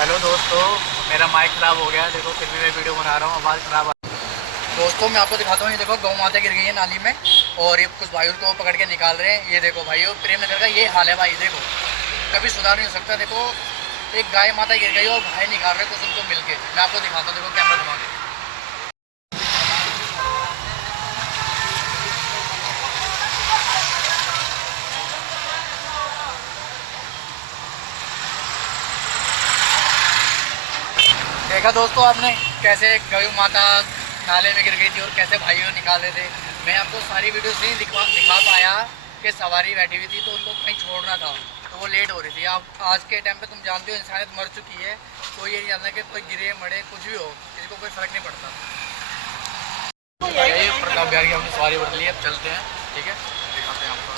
Hello दोस्तों, मेरा mic ख़राब हो गया है। देखो फिर भी मैं वीडियो बना रहा हूँ, आवाज़ ख़राब आ। दोस्तों मैं आपको दिखाता हूँ, ये देखो गौ माता गिर गई है नाली में और ये कुछ भाई को पकड़ के निकाल रहे हैं। ये देखो भाई, प्रेम नगर का ये हाल है भाई। देखो कभी सुधार नहीं हो सकता। देखो एक गाय माता गिर गई और भाई निकाल रहे कुछ उनको मिल के। मैं आपको दिखाता हूँ, देखो कैमरा घुमा के। देखा दोस्तों आपने कैसे गौ माता नाले में गिर गई थी और कैसे भाइयों निकाल रहे थे। मैं आपको सारी वीडियोस नहीं दिखा पाया कि सवारी बैठी हुई थी तो उनको कहीं छोड़ना था तो वो लेट हो रही थी। आप आज के टाइम पे तुम जानते हो इंसानियत मर चुकी है। कोई ये नहीं जानता कि कोई गिरे मरे कुछ भी हो, किसी को कोई फ़र्क नहीं पड़ता। यही प्रताप बिहार की हमने सवारी बढ़ ली है, अब चलते हैं। ठीक है, दिखाते हैं आपको।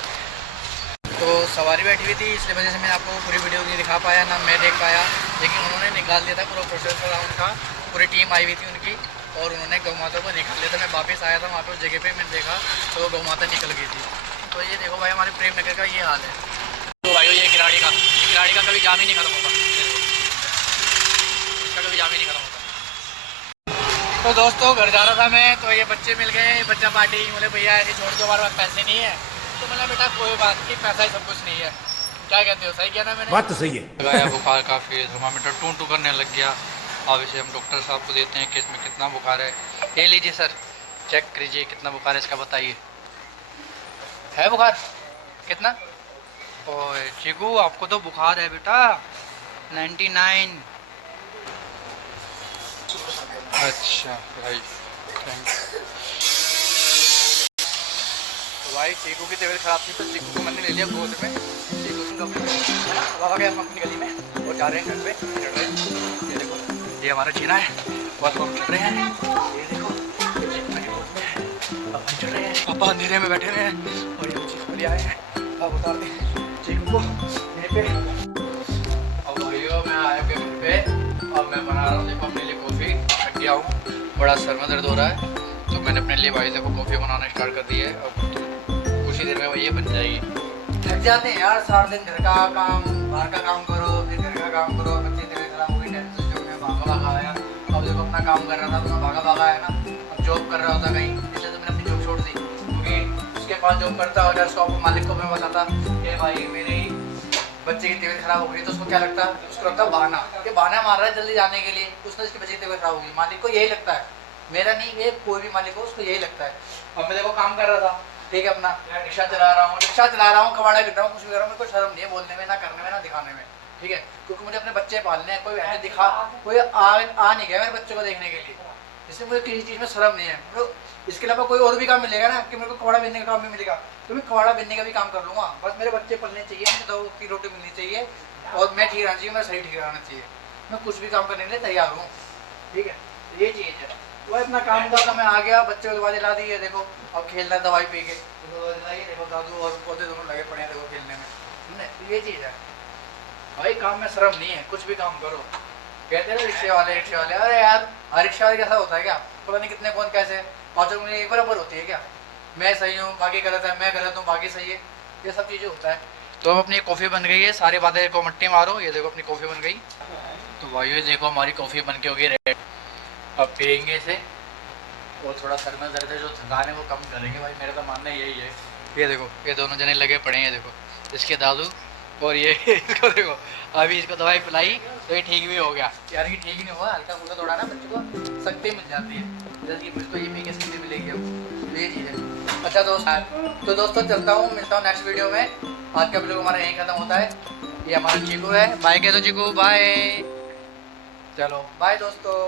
तो सवारी बैठी हुई थी, इसलिए वजह से मैं आपको पूरी वीडियो नहीं दिखा पाया, ना मैं देख पाया। लेकिन उन्होंने निकाल दिया था, पूरा प्रोसेस था उनका, पूरी टीम आई हुई थी उनकी और उन्होंने गौ माता को निकाल लिया था। मैं वापस आया था वहाँ पे उस जगह पे, मैंने देखा तो गौ माता निकल गई थी। तो ये देखो भाई, हमारे प्रेम नगर का ये हाल है। तो भाई ये खिलाड़ी का कभी जाम ही नहीं खत्म होता, इसका कभी जाम ही नहीं खत्म होता। तो दोस्तों घर जा रहा था मैं, तो ये बच्चे मिल गए, बच्चा पार्टी बोले भैया ऐसे छोड़ दो, हमारे पास पैसे नहीं है। तो मैंने बेटा कोई बात नहीं, पैसा ही सब कुछ नहीं है। क्या कहते हो, सही किया ना मैंने? बात तो सही है। लगाया बुखार काफ़ी है, थर्मामीटर टू टू करने लग गया। अब इसे हम डॉक्टर साहब को देते हैं कि इसमें कितना बुखार है। ले लीजिए सर, चेक कीजिए कितना बुखार है इसका, बताइए। है बुखार कितना? ओए चीकू, आपको तो बुखार है बेटा 99। अच्छा भाई, थैंक्स। तो भाई चीकू की तबीयत ख़राब थी तो चीकू को मैंने ले लिया गोद में। चीकू सिंह बाबा गए हम अपनी गली में और जा रहे हैं घर पे, चढ़ रहे हैं। ये देखो ये हमारा जीना है, बस हम चढ़ रहे हैं। ये देखो अब हम चढ़ रहे हैं, पापा अंधेरे में बैठे हुए हैं और ये चीकू ले आए हैं। अब उतार दें चीकू को यहीं पे। अब भाइयों मैं आया घर पे, अब मैं बना रहा हूँ देखो अपने लिए कॉफ़ी। थक गया हूँ, बड़ा सर में दर्द हो रहा है, तो मैंने अपने लिए भाई देखो कॉफ़ी बनाना स्टार्ट कर दी है। अब कुछ ही देर में वो ये बन जाएगी। लग जाते हैं यार सारा दिन, घर का काम, बाहर का काम करो, फिर घर का काम करो, बच्चे तबीयत खराब हो गई, टेंशन जो मैं भागा भागा आया। अब देखो अपना काम कर रहा था तो मैं भागा भागा आया ना। अब जॉब कर रहा होता कहीं, इसलिए तो मैंने अपनी जॉब छोड़ दी, क्योंकि उसके पास जॉब करता और उसको मालिक को मैं बताता कि भाई मेरी बच्चे की तबीयत खराब हो गई, तो उसको क्या लगता है? उसको लगता है बहाना, कि बहाना मार रहा है जल्दी जाने के लिए, उसने उसकी बच्चे की तबीयत खराब होगी। मालिक को यही लगता है, मेरा नहीं, ये कोई भी मालिक हो उसको यही लगता है। अब मैं देखो काम कर रहा था, ठीक है, अपना रिक्शा चला रहा हूँ, कबाड़ा गिर रहा हूँ, कुछ भी कर रहा हूँ, मेरे को शर्म नहीं है बोलने में, ना करने में, ना दिखाने में। ठीक है, क्योंकि मुझे अपने बच्चे पालने हैं। कोई ऐसे दिखा, कोई आ नहीं गया मेरे बच्चों को देखने के लिए, इसलिए मुझे किसी चीज़ में शर्म नहीं है। मतलब इसके अलावा कोई और भी काम मिलेगा ना कि मेरे को कबाड़ा बिनने का काम भी मिलेगा, तो मैं कबाड़ा बिनने का भी काम कर लूँगा। बस मेरे बच्चे पलने चाहिए, मुझे 2 की रोटी मिलनी चाहिए और मैं ठीक रहना चाहिए, मैं सही ठीक रहना चाहिए। मैं कुछ भी काम करने के लिए तैयार हूँ। ठीक है, ये चीज़ है। वो अपना काम था, मैं आ गया, बच्चे को दवा दिला दी है। देखो अब खेलना है दवाई पी के, दवा दिलाई। देखो दादू और पौधे दोनों लगे पड़े हैं देखो खेलने में, समझे? तो ये चीज़ है भाई, काम में शर्म नहीं है, कुछ भी काम करो। कहते हैं रिक्शे वाले, अरे यार हर रिक्शा वाले कैसा होता है क्या? पता नहीं कितने कौन कैसे, पाँचों में एक बराबर होती है क्या? मैं सही हूँ बाकी गलत है, मैं गलत हूँ बाकी सही है, ये सब चीज़ें होता है। तो अब अपनी कॉफ़ी बन गई है, सारे बातें को मट्टी मारो। ये देखो अपनी कॉफ़ी बन गई। तो भाई ये देखो हमारी कॉफ़ी बन के हो गई रेडी। अब पियेंगे इसे और थोड़ा सर में दर्द है, जो थकान है वो कम करेंगे भाई, मेरा तो मानना यही है। ये देखो ये दोनों जने लगे पड़े हैं, देखो इसके दादू और ये इसको देखो, अभी इसको दवाई पिलाई तो ये ठीक भी हो गया। यार ये ठीक ही नहीं हुआ, हल्का फुल्का थोड़ा ना बच्चे को शक्ति मिल जाती है, जल्दी मुझको ये पी के शक्ति मिलेगी। अब ये चीज़ है। अच्छा तो दोस्तों चलता हूँ, मिलता हूँ नेक्स्ट वीडियो में। आज का वीडियो हमारा यहीं ख़त्म होता है। ये हमारा चीकू है, बाय कह दो चीकू, बाय। चलो बाय दोस्तों।